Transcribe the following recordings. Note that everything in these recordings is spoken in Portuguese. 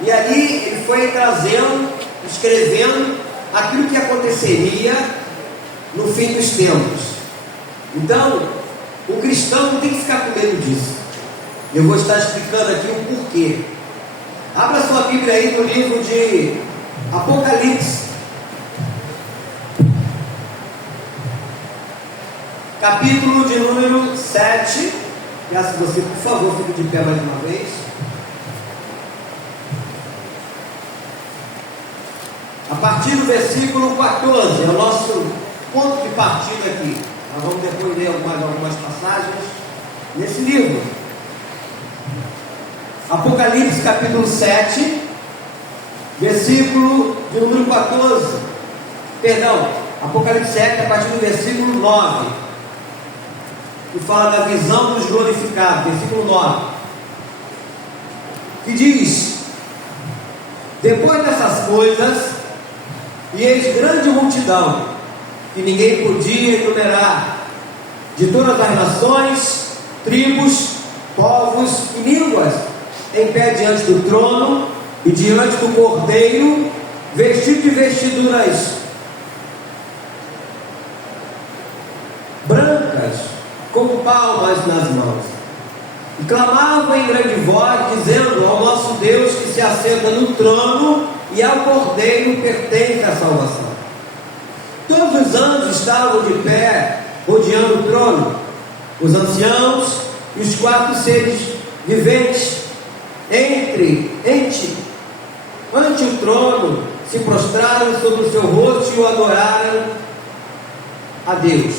E ali ele foi trazendo, escrevendo aquilo que aconteceria no fim dos tempos. Então, o cristão não tem que ficar com medo disso. Eu vou estar explicando aqui o porquê. Abra sua Bíblia aí no livro de Apocalipse, capítulo de número 7. Peço que você, por favor, fique de pé mais uma vez. A partir do versículo 14, é o nosso ponto de partida aqui. Nós vamos depois ler algumas passagens nesse livro. Apocalipse capítulo 7, versículo de número 14. Perdão, Apocalipse 7, a partir do versículo 9. Que fala da visão dos glorificados, versículo 9. Que diz: depois dessas coisas, e eis grande multidão, que ninguém podia enumerar, de todas as nações, tribos, povos e línguas, em pé diante do trono e diante do Cordeiro, vestido de vestiduras brancas, com palmas nas mãos, e clamavam em grande voz, dizendo: ao nosso Deus que se assenta no trono e ao Cordeiro pertence a salvação. Todos os anjos estavam de pé, rodeando o trono, os anciãos e os 4 seres viventes, ante o trono, se prostraram sobre o seu rosto e o adoraram a Deus,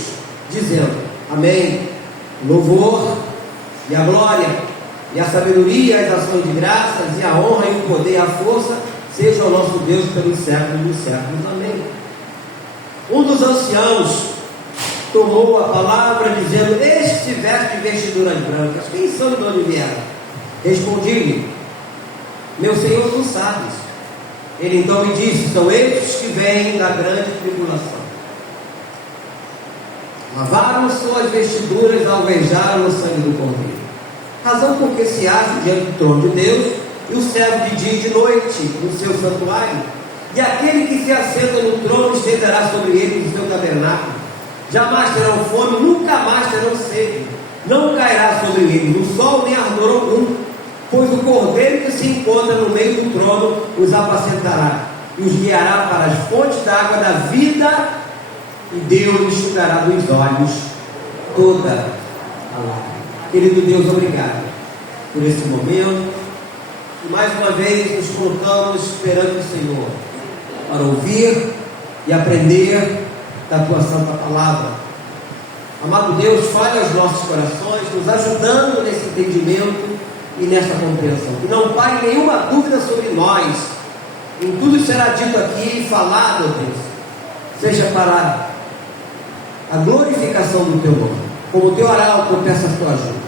dizendo: amém. Louvor e a glória e a sabedoria, as ações de graças e a honra e o poder e a força seja o nosso Deus pelos séculos dos séculos. Amém. Um dos anciãos tomou a palavra, dizendo: estes se vestem de vestiduras brancas, quem são e de onde vieram? Respondi-lhe: meu Senhor, tu sabes. Ele então me disse: são estes que vêm da grande tribulação. Lavaram suas vestiduras, alvejaram o sangue do Cordeiro. Razão porque se acham diante do trono de Deus, e o servo de dia e de noite no seu santuário, e aquele que se assenta no trono estenderá sobre eles o seu tabernáculo. Jamais terão fome, nunca mais terão sede, não cairá sobre eles o sol nem ardor algum, pois o Cordeiro que se encontra no meio do trono os apacentará, e os guiará para as fontes da água da vida, e Deus enxugará dos olhos toda a lágrima. Querido Deus, obrigado por esse momento. E mais uma vez nos colocamos esperando o Senhor para ouvir e aprender da Tua Santa Palavra. Amado Deus, fale aos nossos corações, nos ajudando nesse entendimento e nessa compreensão. Que não pare nenhuma dúvida sobre nós. Em tudo será dito aqui e falado, Deus, seja para a glorificação do Teu nome. Como Teu arauto, eu peço a Tua ajuda.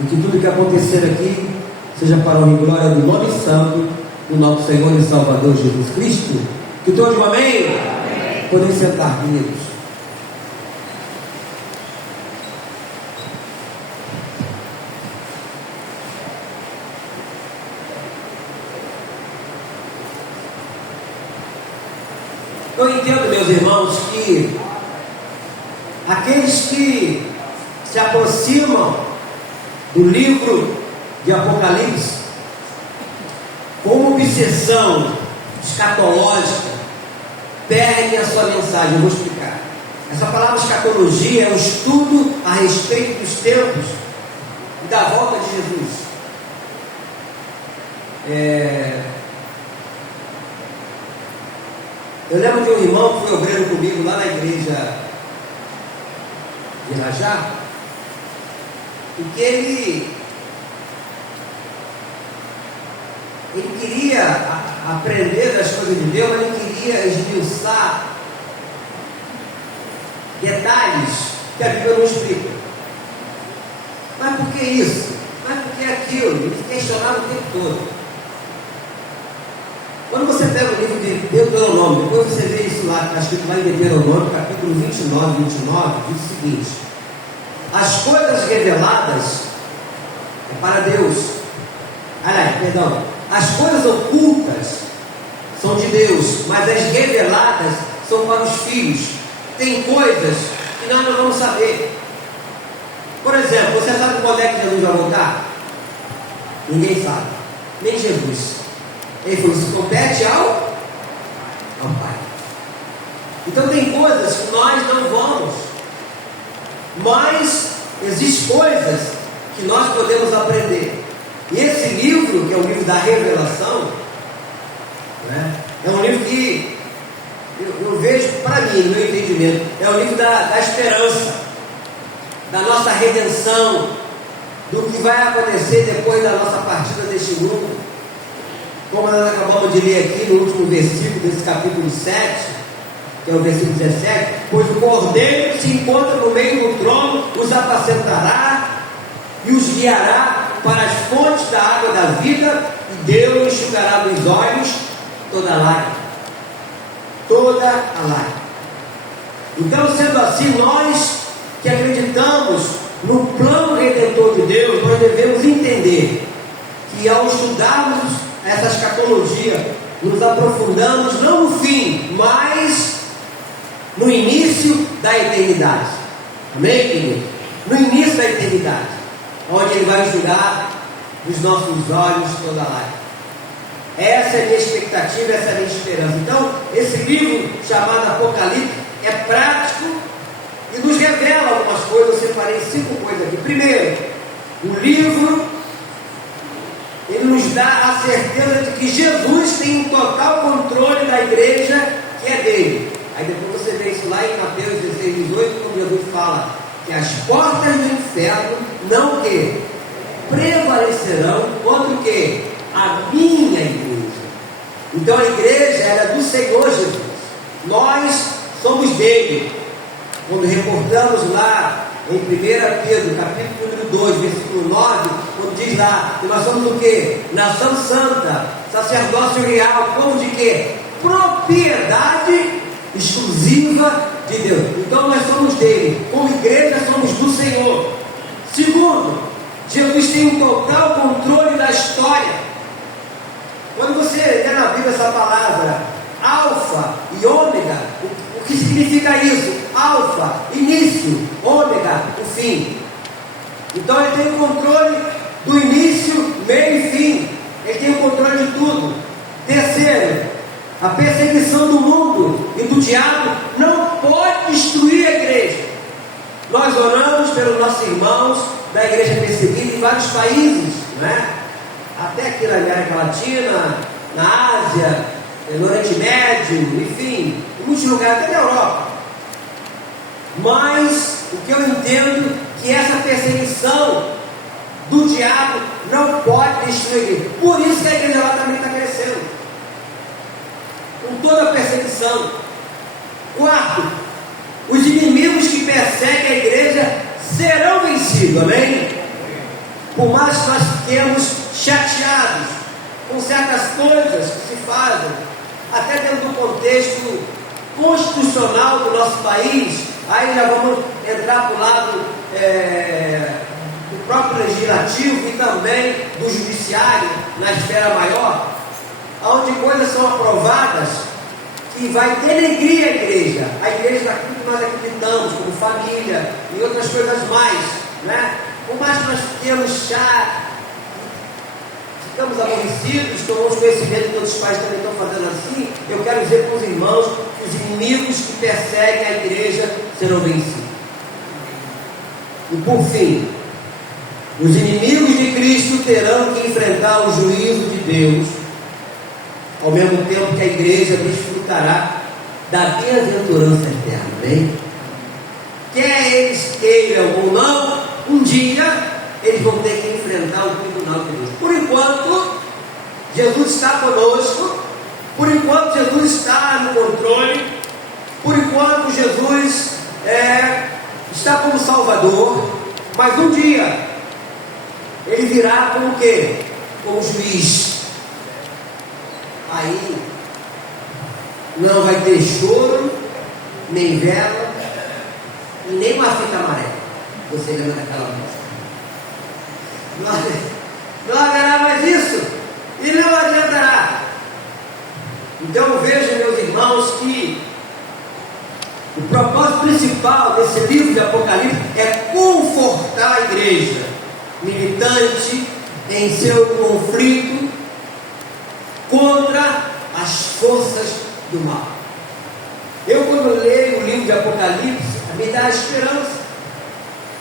E que tudo que acontecer aqui seja para a honra e glória do nome santo do nosso Senhor e Salvador Jesus Cristo. Que todos digam amém? Amém. Podem sentar, queridos. Eu entendo, meus irmãos, que aqueles que se aproximam do livro de Apocalipse com uma obsessão escatológica perdem a sua mensagem. Eu vou explicar. Essa palavra escatologia é um estudo a respeito dos tempos e da volta de Jesus. Eu lembro de um irmão que foi obreiro comigo lá na igreja de Rajá, e que ele queria aprender das coisas de Deus, mas ele queria esmiuçar detalhes que a Bíblia não explica. Mas por que isso? Mas por que aquilo? Ele questionava o tempo todo. Quando você pega o livro de Deuteronômio, depois você vê isso lá, está escrito lá em Deuteronômio, capítulo 29, diz o seguinte: as coisas reveladas é para Deus. As coisas ocultas são de Deus, mas as reveladas são para os filhos. Tem coisas que nós não vamos saber. Por exemplo, você sabe quando é que Jesus vai voltar? Ninguém sabe, nem Jesus. Ele falou: isso compete ao Pai. Então tem coisas que nós não vamos, mas existem coisas que nós podemos aprender. E esse livro, que é o livro da revelação, né, é um livro que eu vejo, para mim, no meu entendimento, é o livro da esperança, da nossa redenção, do que vai acontecer depois da nossa partida deste mundo. Como nós acabamos de ler aqui no último versículo desse capítulo 7, que é o versículo 17: pois o Cordeiro se encontra no meio do trono, os apacentará e os guiará para as fontes da água da vida, e Deus enxugará dos olhos toda a lágrima. Toda a lágrima. Então, sendo assim, nós que acreditamos no plano redentor de Deus, nós devemos entender que ao estudarmos essa escatologia, nos aprofundamos não no fim, mas no início da eternidade. Amém, querido? No início da eternidade, onde Ele vai julgar os nossos olhos toda a lágrima. Essa é a minha expectativa, essa é a minha esperança. Então, esse livro chamado Apocalipse é prático e nos revela algumas coisas. Eu separei 5 coisas aqui. Primeiro, o livro, ele nos dá a certeza de que Jesus tem um total controle da igreja que é dele. Aí depois você vê isso lá em Mateus 16, 18, quando Jesus fala que as portas do inferno não que prevalecerão contra o que? A minha igreja. Então a igreja era do Senhor Jesus, nós somos dele. Quando reportamos lá em 1 Pedro, capítulo 2, versículo 9, quando diz lá que nós somos o que? Nação santa, sacerdócio real, povo de quê? Propriedade exclusiva de Deus. Então nós somos dele, como igreja somos do Senhor. Segundo, Jesus tem um total controle da história. Quando você lê na Bíblia essa palavra alfa e ômega, o que significa isso? Alfa, início, ômega, o fim. Então ele tem o controle do início, meio e fim. Ele tem o controle de tudo. Terceiro, a perseguição do mundo e do diabo não pode destruir a igreja. Nós oramos pelos nossos irmãos da igreja perseguida em vários países, não é? Até aqui na América Latina, na Ásia, no Oriente Médio, enfim, em muitos lugares, até na Europa. Mas o que eu entendo é que essa perseguição do diabo não pode destruir a igreja. Por isso que a igreja lá também está crescendo, com toda a perseguição. Quarto, os inimigos que perseguem a igreja serão vencidos, amém? Por mais que nós fiquemos chateados com certas coisas que se fazem, até dentro do contexto constitucional do nosso país, aí já vamos entrar para o lado do próprio legislativo e também do judiciário, na esfera maior, onde coisas são aprovadas que vai denegrir a igreja daquilo que nós acreditamos, como família e outras coisas mais, né? Por mais que nós ficamos aborrecidos, tomamos conhecimento que outros pais também estão fazendo assim, eu quero dizer para os irmãos que os inimigos que perseguem a igreja serão vencidos. E por fim, os inimigos de Cristo terão que enfrentar o juízo de Deus, ao mesmo tempo que a igreja desfrutará da bem-aventurança eterna, amém? Quer eles queiram ou não, um dia eles vão ter que enfrentar o tribunal de Deus. Por enquanto, Jesus está conosco, por enquanto Jesus está no controle, por enquanto Jesus está como Salvador, mas um dia Ele virá como o quê? Como juiz. Aí não vai ter choro, nem vela, e nem uma fita amarela. Você lembra daquela música? Não haverá mais isso. E e não adiantará. Então eu vejo, meus irmãos, que o propósito principal desse livro de Apocalipse é confortar a igreja militante em seu conflito contra as forças do mal. Eu, quando leio o livro de Apocalipse, me dá esperança.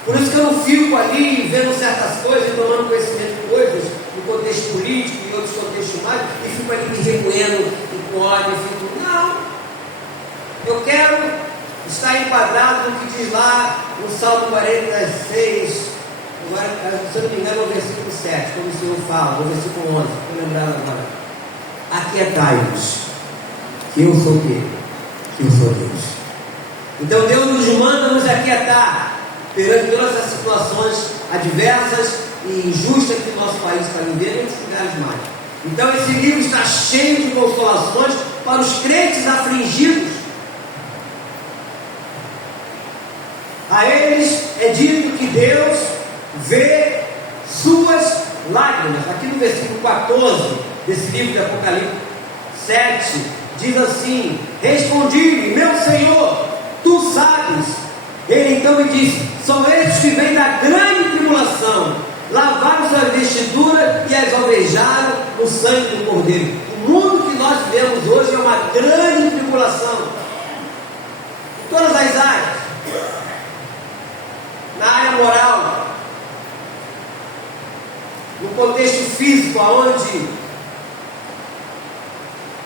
Por isso que eu não fico ali vendo certas coisas, tomando conhecimento de coisas, no contexto político e outros contextos mais, e fico ali me remoendo e com ódio, e fico, não. Eu quero estar enquadrado no que diz lá no Salmo 46, agora, se eu não me engano, no versículo 7, como o Senhor fala, no versículo 11, estou lembrado agora. Aquietai-vos, que eu sou Deus, que eu sou Deus. Então Deus nos manda nos aquietar perante todas as situações adversas e injustas que o nosso país está vivendo e outros lugares mais. Então esse livro está cheio de consolações para os crentes afligidos. A eles é dito que Deus vê suas lágrimas. Aqui no versículo 14 desse livro de Apocalipse 7, diz assim: respondi-lhe, meu Senhor, tu sabes. Ele então me disse: são estes que vêm da grande tribulação, lavaram suas vestiduras e as alvejaram no sangue do Cordeiro. O mundo que nós vivemos hoje é uma grande tribulação, em todas as áreas. Na área moral, no contexto físico, aonde,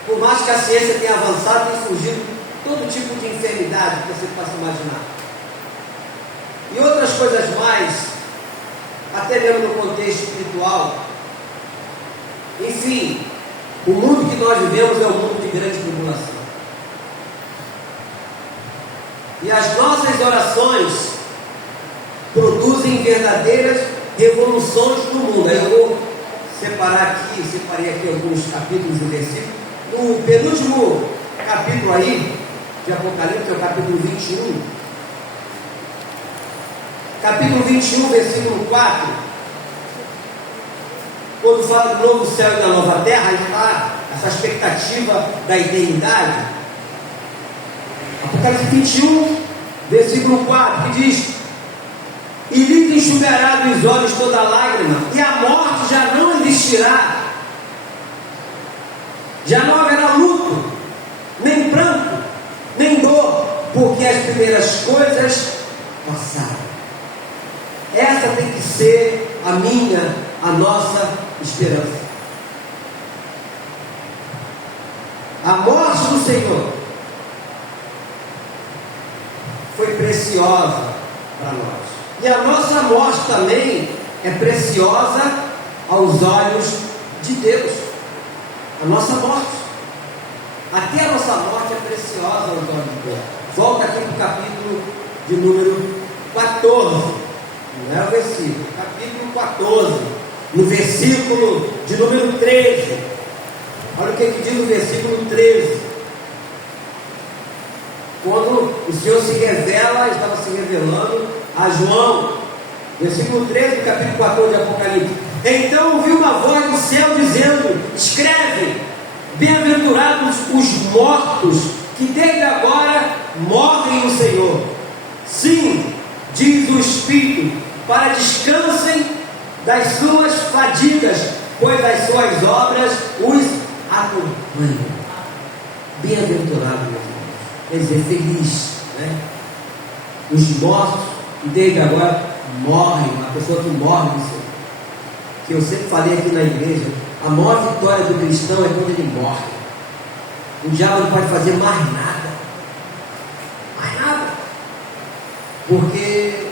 por mais que a ciência tenha avançado, tem surgido todo tipo de enfermidade que você possa imaginar. E outras coisas mais, até mesmo no contexto espiritual. Enfim, o mundo que nós vivemos é um mundo de grande tribulação. E as nossas orações produzem verdadeiras revoluções no mundo. Aí eu vou separei aqui alguns capítulos e versículos. No penúltimo capítulo aí, de Apocalipse, é o capítulo 21. Capítulo 21, versículo 4. Quando fala do novo céu e da nova terra, aí está essa expectativa da eternidade. Apocalipse 21, versículo 4, que diz: e lhe enxugará dos olhos toda lágrima, e a morte já não existirá, já não haverá luto, nem pranto, nem dor, porque as primeiras coisas passaram. Essa tem que ser a nossa esperança. A morte do Senhor foi preciosa para nós. E a nossa morte também é preciosa aos olhos de Deus. A nossa morte. Até a nossa morte é preciosa aos olhos de Deus. Volta aqui para o capítulo de número 14. Não é o versículo. Capítulo 14. No versículo de número 13. Olha o que diz o versículo 13. Quando o Senhor se revela, estava se revelando a João, versículo 13 do capítulo 14 de Apocalipse. Então ouvi uma voz do céu dizendo: escreve, bem-aventurados os mortos, que desde agora morrem no Senhor. Sim, diz o Espírito, para descansem das suas fadigas, pois as suas obras os acompanham. Bem-aventurado, meu Deus. Quer dizer, feliz, né? Os mortos, e desde agora morrem, a pessoa que morre no Senhor. Que eu sempre falei aqui na igreja, a maior vitória do cristão é quando ele morre. O diabo não pode fazer mais nada. Mais nada. Porque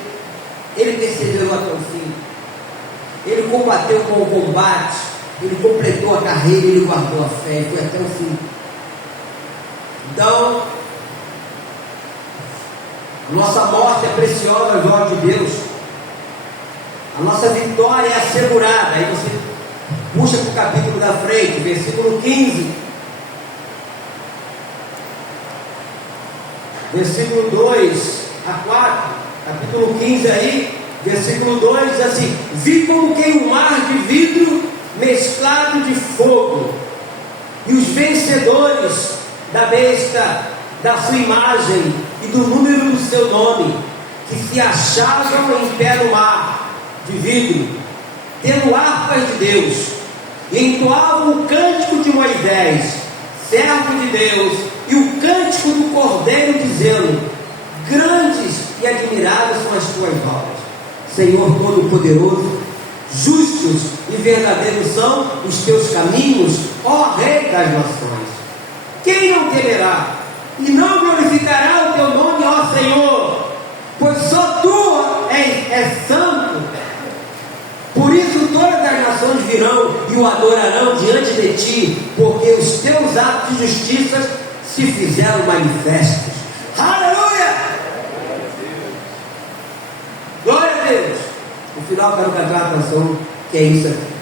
ele perseverou até o fim. Ele combateu com o combate. Ele completou a carreira, ele guardou a fé, foi até o fim. Então, a nossa morte é preciosa aos olhos de Deus. A nossa vitória é assegurada. Aí você puxa para o capítulo da frente, versículo 15. Versículo 2 a 4. Capítulo 15 aí, versículo 2 diz assim: vi como que um mar de vidro mesclado de fogo e os vencedores da besta, da sua imagem e do número do seu nome, que se achavam em pé no mar de vidro, tendo harpas de Deus, e entoavam o cântico de Moisés, servo de Deus, e o cântico do Cordeiro, dizendo: grandes e admiráveis são as tuas obras, Senhor Todo-Poderoso. Justos e verdadeiros são os teus caminhos, ó Rei das nações. Quem não temerá e não glorificará o teu nome, ó Senhor? Pois só tu és santo. Por isso todas as nações virão e o adorarão diante de ti, porque os teus atos de justiça se fizeram manifestos. Aleluia! Glória a Deus! No final, quero cantar a canção que é isso aqui.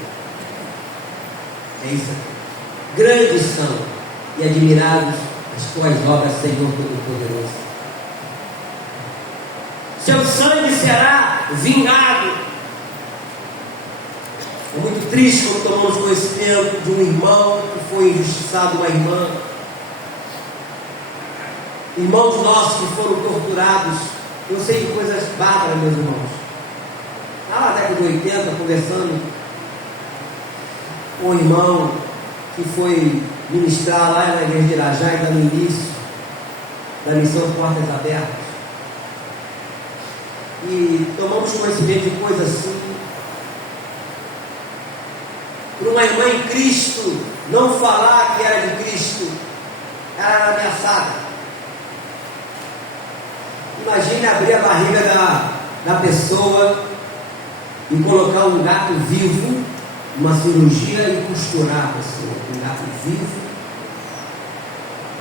É isso aqui. Grandes são e admirados as tuas obras, Senhor Todo-Poderoso. Seu sangue será vingado. É muito triste quando tomamos conhecimento de um irmão que foi injustiçado, uma irmã. Irmãos nossos que foram torturados. Eu sei de coisas bárbaras, meus irmãos. Lá na década de 80, conversando com um irmão que foi ministrar lá na igreja de Irajá, ainda no início da missão Portas Abertas. E tomamos conhecimento de coisas assim. Por uma irmã em Cristo não falar que era de Cristo, ela era ameaçada. Imagine abrir a barriga da pessoa e colocar um gato vivo, uma cirurgia, e costurar a pessoa, um gato vivo.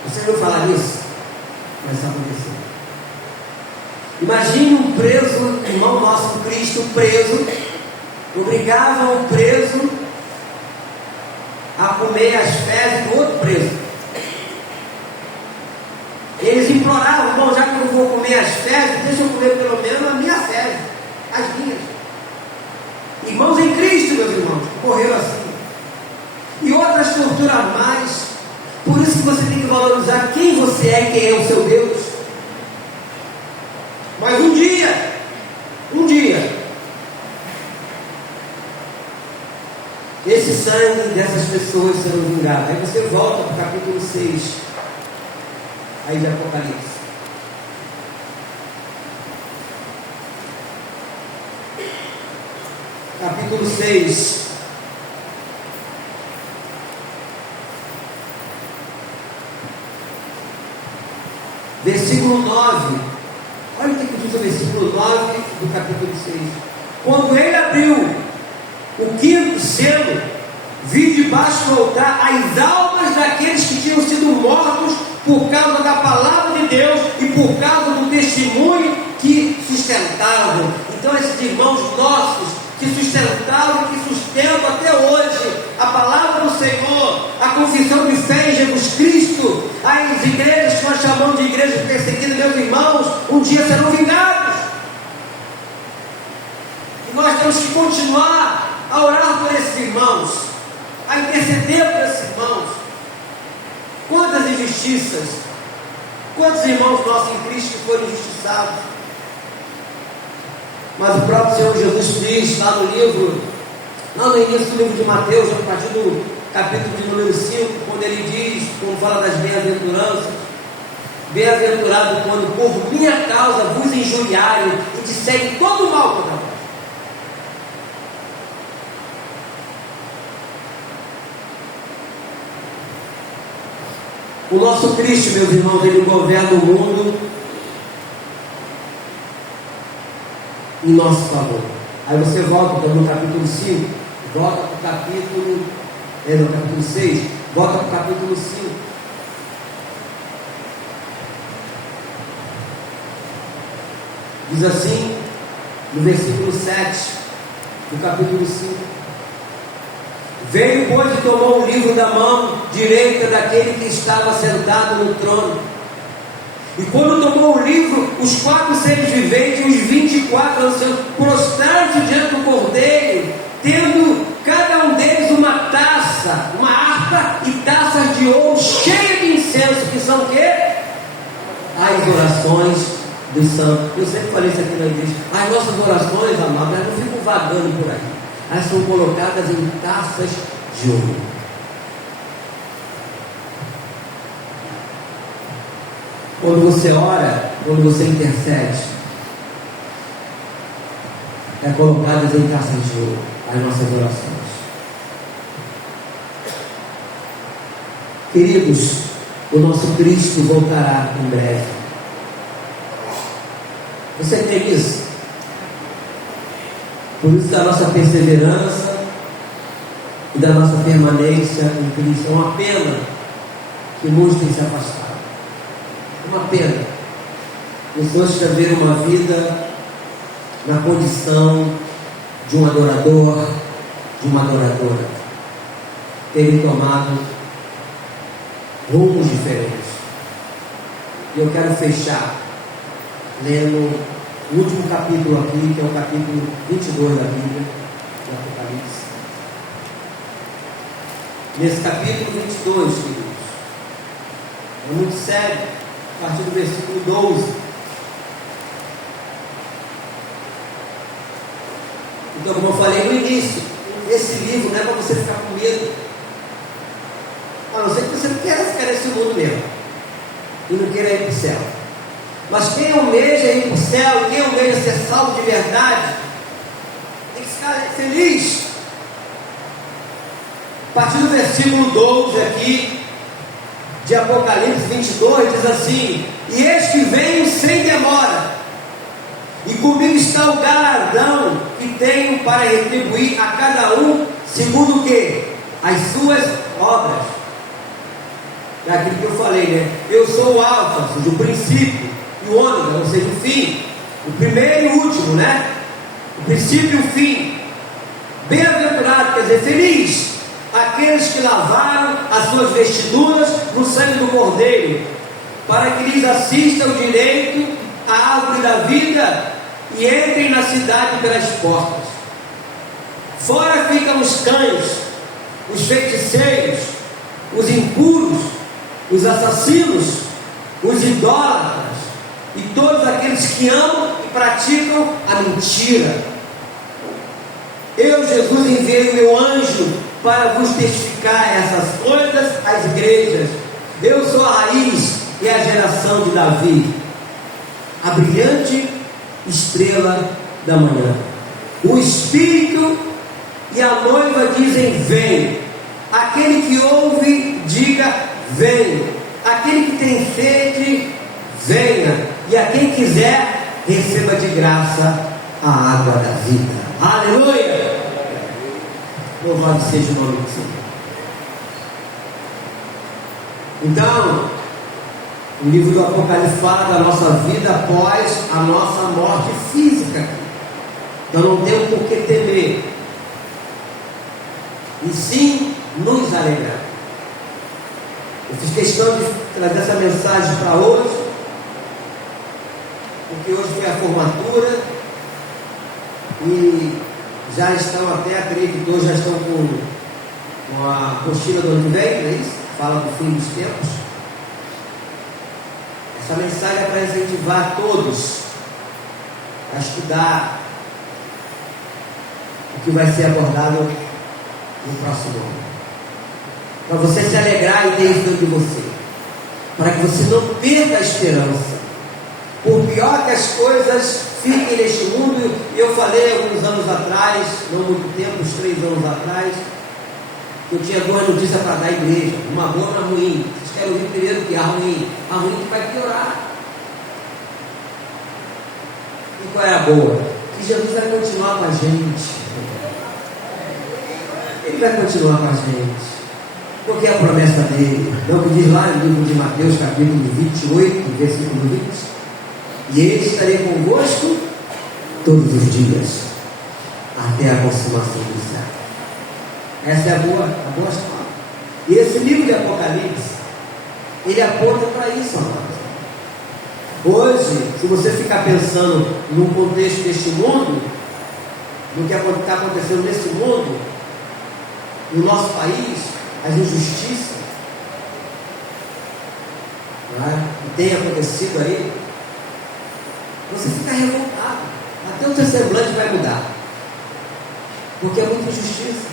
Você não falar nisso? Mas isso aconteceu. Imagine um preso, irmão nosso Cristo preso, obrigavam o preso a comer as fezes do outro preso. Eles imploravam: irmão, já que eu não vou comer as fezes, deixa eu comer pelo menos a minha fezes, as minhas. Irmãos em Cristo, meus irmãos, morreram assim. E outras torturas mais. Por isso que você tem que valorizar quem você é e quem é o seu Deus. Mas um dia, esse sangue dessas pessoas serão vingados. Aí você volta para o capítulo 6, aí de Apocalipse. Capítulo 6. Versículo 9. Olha o que diz o versículo 9 do capítulo 6. Quando ele abriu o quinto selo, vi debaixo do altar as almas daqueles que tinham sido mortos por causa da palavra de Deus e por causa do testemunho que sustentavam. Então esses irmãos nossos que sustentavam e que sustentam até hoje a palavra do Senhor, a confissão de fé em Jesus Cristo, as igrejas que nós chamamos de igrejas perseguidas, meus irmãos, um dia serão vingados. E nós temos que continuar a orar por esses irmãos, a interceder por esses irmãos. Quantas injustiças, quantos irmãos nossos em Cristo foram injustiçados. Mas o próprio Senhor Jesus diz lá no livro, lá no início do livro de Mateus, a partir do capítulo de número 5, quando ele diz, quando fala das bem-aventuranças: bem-aventurado quando por minha causa vos injuriarem e disserem todo o mal contra vós. O nosso Cristo, meus irmãos, ele governa o mundo em nosso favor. Aí você volta no capítulo 5, volta para o capítulo, no capítulo 6, volta para o capítulo 5. Diz assim, no versículo 7 do capítulo 5: veio, pois, e tomou o livro da mão direita daquele que estava sentado no trono. E quando tomou o livro, os 4 seres viventes, os 24 anciãos, prostraram-se diante do Cordeiro, tendo cada um deles uma taça, uma harpa e taças de as orações dos santos. Eu sempre falei isso aqui na igreja. As nossas orações, amados, elas não ficam vagando por aí. Elas são colocadas em taças de ouro. Quando você ora, quando você intercede, é colocadas em taças de ouro as nossas orações. Queridos, o nosso Cristo voltará em breve. Você tem isso? Por isso da nossa perseverança e da nossa permanência em Cristo. É uma pena que muitos têm se afastado. Uma pena. Pessoas que já viram uma vida na condição de um adorador, de uma adoradora, terem tomado rumos diferentes. E eu quero fechar lendo o último capítulo aqui, que é o capítulo 22 da Bíblia, do Apocalipse. Nesse capítulo 22, queridos, é muito sério, a partir do versículo 12. Então, como eu falei no início, esse livro não é para você ficar com medo, a não ser que você não queira ficar nesse mundo mesmo e não queira ir para o céu. Mas quem almeja ir para o céu, quem almeja ser salvo de verdade, tem que ficar feliz. A partir do versículo 12 aqui de Apocalipse 22 diz assim: e eis que venho sem demora, e comigo está o galardão que tenho para retribuir a cada um segundo o que? As suas obras. É aquilo que eu falei, né? Eu sou o alfa, ou seja, o princípio, e o ômega, ou seja, o fim, o primeiro e o último, né? O princípio e o fim. Bem-aventurado, quer dizer, feliz, aqueles que lavaram as suas vestiduras no sangue do Cordeiro, para que lhes assista o direito à árvore da vida e entrem na cidade pelas portas. Fora ficam os cães, os feiticeiros, os impuros, os assassinos, os idólatras e todos aqueles que amam e praticam a mentira. Eu, Jesus, enviei o meu anjo para vos testificar essas coisas às igrejas. Eu sou a raiz e a geração de Davi, a brilhante estrela da manhã. O Espírito e a noiva dizem: vem. Aquele que ouve, diga: vem. Aquele que tem sede, venha. E a quem quiser, receba de graça a água da vida. Aleluia! Louvado seja o nome do Senhor. Então, o livro do Apocalipse fala da nossa vida após a nossa morte física. Então não temos por que temer, e sim nos alegrar. Eu fiz questão de trazer essa mensagem para hoje, porque hoje foi a formatura e já estão, até acredito que hoje já estão com a apostila do ano que vem, não é isso? Fala do fim dos tempos. Essa mensagem é para incentivar todos a estudar o que vai ser abordado no próximo ano. Para você se alegrar e ter isso dentro de você, para que você não perca a esperança. Por pior que as coisas fiquem neste mundo, eu falei alguns anos atrás, não muito tempo, uns 3 anos atrás, que eu tinha 2 notícias para dar à igreja, uma boa e uma ruim. Vocês querem ouvir primeiro que a ruim que vai piorar. E qual é a boa? Que Jesus vai continuar com a gente. Ele vai continuar com a gente. Porque é a promessa dele, não que diz lá no livro de Mateus, capítulo 28, versículo 20: e eu estarei convosco todos os dias, até a consumação do século. Essa é a boa história. E esse livro de Apocalipse, ele aponta para isso, amados. Hoje, se você ficar pensando no contexto deste mundo, no que está acontecendo nesse mundo, no nosso país, as injustiças, não é? Que tem acontecido aí, você fica revoltado. Até o teu semblante vai mudar. Porque é muita injustiça.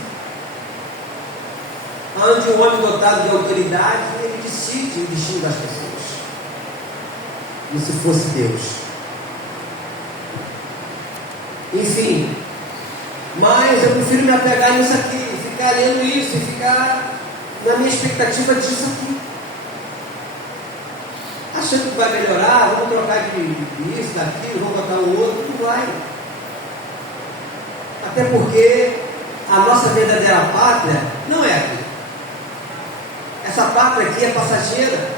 Onde um homem dotado de autoridade, ele decide o destino das pessoas. E se fosse Deus? Enfim. Mas eu prefiro me apegar nisso aqui, ficar lendo isso, e ficar na minha expectativa disso aqui. Achando que vai melhorar, vamos trocar de isso, daquilo, vamos botar o outro, não vai. Até porque a nossa verdadeira pátria não é aqui. Essa pátria aqui é passageira.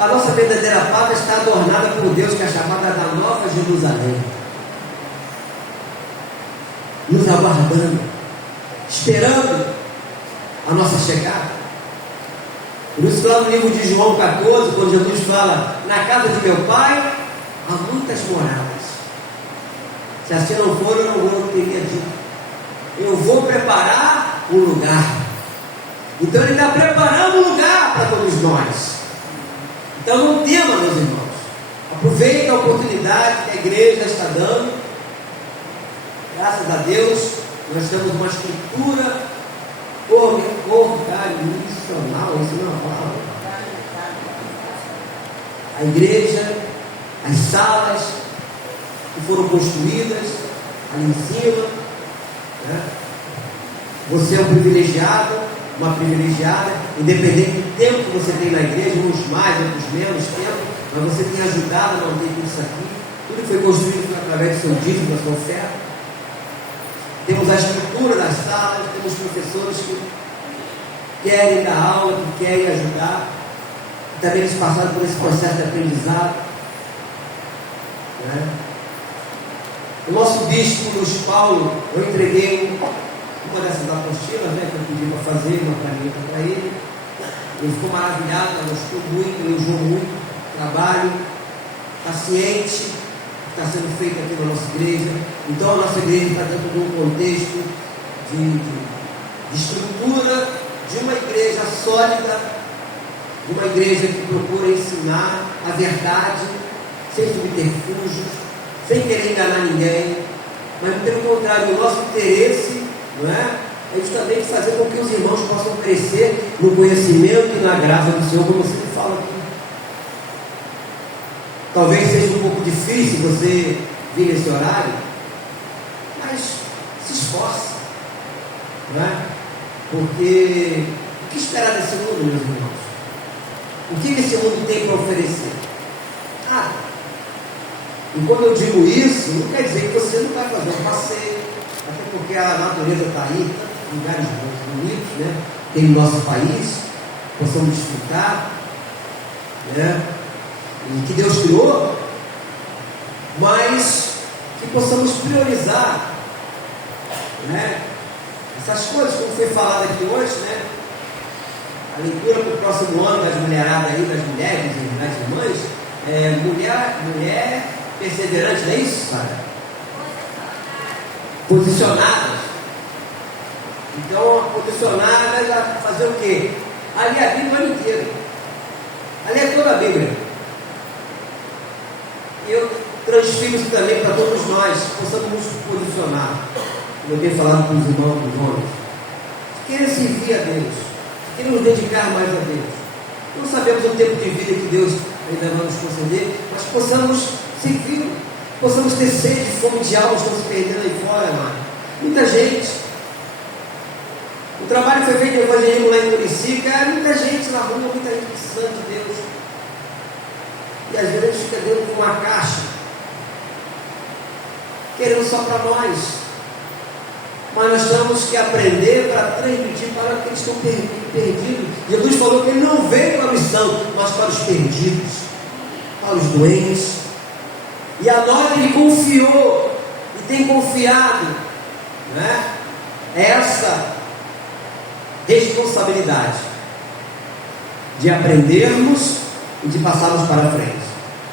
A nossa verdadeira pátria está adornada por Deus, que é chamada da Nova Jerusalém, nos aguardando, esperando a nossa chegada. Por isso, lá no livro de João 14, quando Jesus fala: na casa de meu pai há muitas moradas. Se assim não for, eu não teria dito. Eu vou preparar um lugar. Então ele está preparando um lugar para todos nós. Então não tema, meus irmãos. Aproveita a oportunidade que a igreja está dando. Graças a Deus, nós temos uma estrutura organizacional, isso não é uma palavra. A igreja, as salas que foram construídas ali em cima, né? Você é um privilegiado, uma privilegiada, independente do tempo que você tem na igreja, uns mais, outros menos tempo, mas você tem ajudado a manter tudo isso aqui. Tudo foi construído através do seu dízimo, da sua oferta. Temos a estrutura das salas, temos professores que querem dar aula, que querem ajudar, que também eles passaram por esse processo de aprendizado, né? O nosso bispo Luiz Paulo, eu entreguei uma dessas apostilas, né, que eu pedi para fazer, uma planilha para ele. Ele ficou maravilhado, gostou muito, elogiou muito o trabalho, paciente, que está sendo feito aqui na nossa igreja. Então a nossa igreja está dentro de um contexto de estrutura, de uma igreja sólida, de uma igreja que procura ensinar a verdade, sem subterfúgios, sem querer enganar ninguém, mas pelo contrário, o nosso interesse, não é justamente fazer com que os irmãos possam crescer no conhecimento e na graça do Senhor, como você fala aqui. Talvez seja um pouco difícil você vir nesse horário, mas se esforce, não é? Porque o que esperar desse mundo, meus irmãos? O que esse mundo tem para oferecer? E quando eu digo isso, não quer dizer que você não vai fazer um passeio, até porque a natureza está aí, tantos lugares bonitos, né? Tem no nosso país, possamos desfrutar, né? E que Deus criou, mas que possamos priorizar, né? Essas coisas, como foi falado aqui hoje, né? A leitura para o próximo ano das mulheradas aí, das mulheres e das irmãs, mulher perseverante, não é isso, sabe? Posicionadas. Então, posicionadas a fazer o quê? A ler a Bíblia o ano inteiro. A ler toda a Bíblia. E eu transfiro isso também para todos nós, que possamos nos posicionar. Como eu tenho falado com os irmãos, com os homens. Querer servir a Deus. Querer nos dedicar mais a Deus. Não sabemos o tempo de vida que Deus ainda vai nos conceder, mas possamos servir, possamos ter sede e fome de almas que estão se perdendo aí fora, mano. Muita gente. O trabalho foi feito de evangelismo lá em Murici, muita gente na rua, muita gente precisando de Deus. E às vezes a gente fica dentro de uma caixa, querendo só para nós. Mas nós temos que aprender para transmitir para aqueles que estão perdidos. Jesus falou que Ele não veio para a missão, mas para os perdidos, para os doentes. E a nós Ele confiou e tem confiado, né? Essa responsabilidade de aprendermos e de passarmos para frente.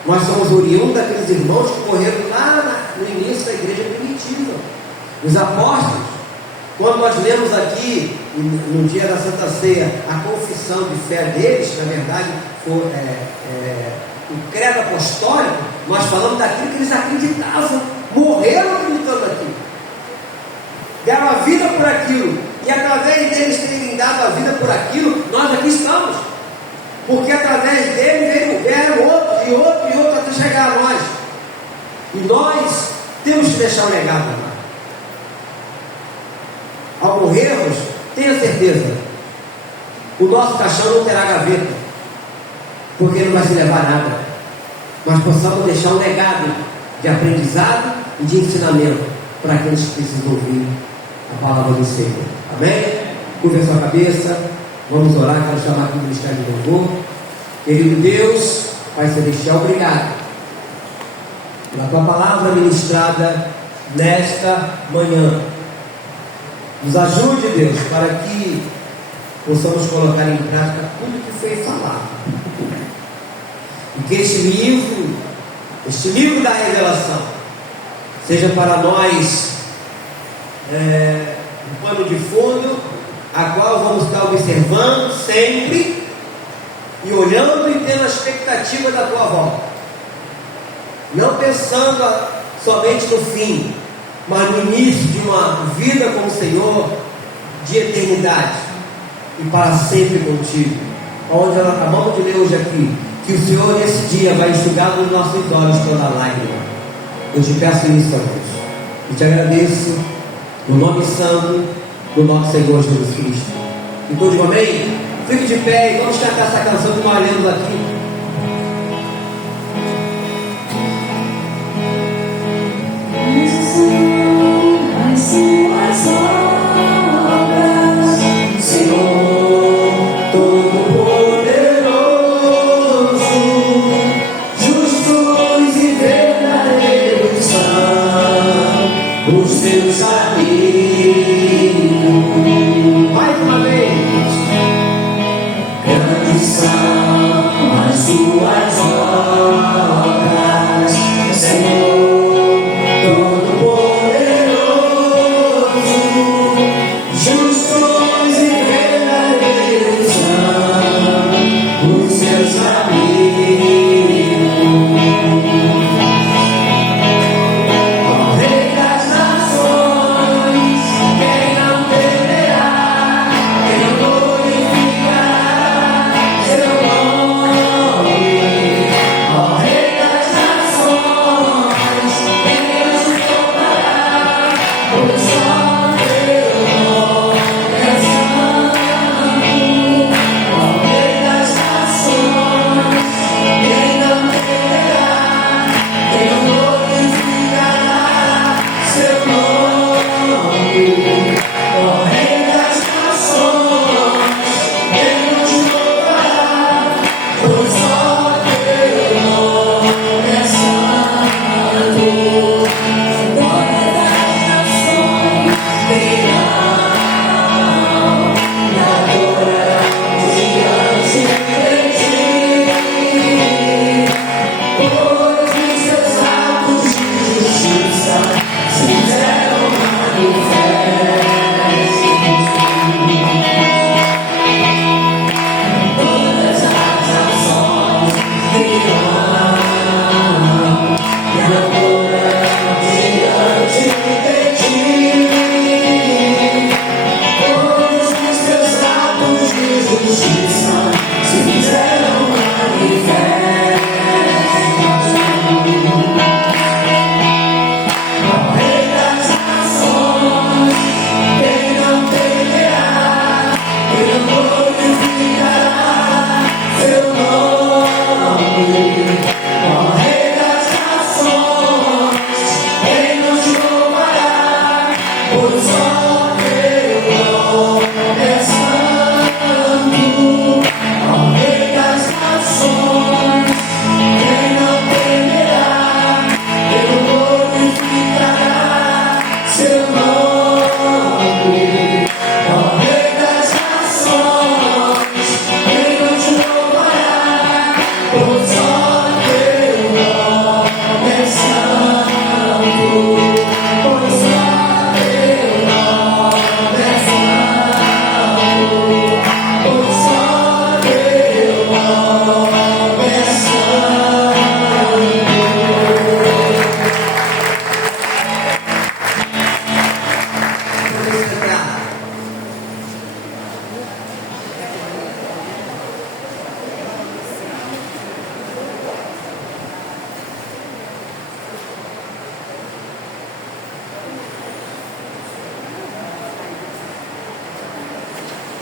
Nós somos oriundos daqueles irmãos que correram lá no início da igreja primitiva, os apóstolos. Quando nós lemos aqui no dia da Santa Ceia a confissão de fé deles, que na verdade o credo apostólico, nós falamos daquilo que eles acreditavam, morreram acreditando aquilo, deram a vida por aquilo, e através deles terem dado a vida por aquilo, nós aqui estamos, porque através deles vieram outros e outros e outros até chegar a nós, e nós temos que deixar um legado lá. Ao morrermos, tenha certeza, o nosso caixão não terá gaveta, porque não vai se levar nada, mas possamos deixar um legado de aprendizado e de ensinamento para aqueles que precisam ouvir a palavra do Senhor. Amém? Curva a sua cabeça, vamos orar. Quero chamar aqui o Ministério de Louvor. Querido Deus, Pai Celestial, obrigado pela tua palavra ministrada nesta manhã. Nos ajude, Deus, para que possamos colocar em prática tudo que foi falado, e que este livro da revelação, seja para nós um pano de fundo, a qual vamos estar observando sempre, e olhando e tendo a expectativa da tua volta, não pensando somente no fim, mas no início de uma vida com o Senhor, de eternidade, e para sempre contigo, onde nós acabamos de ler hoje aqui, que o Senhor nesse dia vai enxugar dos nossos olhos toda lágrima. Eu te peço isso, Deus, e te agradeço no nome santo do nosso Senhor Jesus Cristo. E todos digam amém? Fique de pé e vamos cantar essa canção que nós lemos aqui. Yes.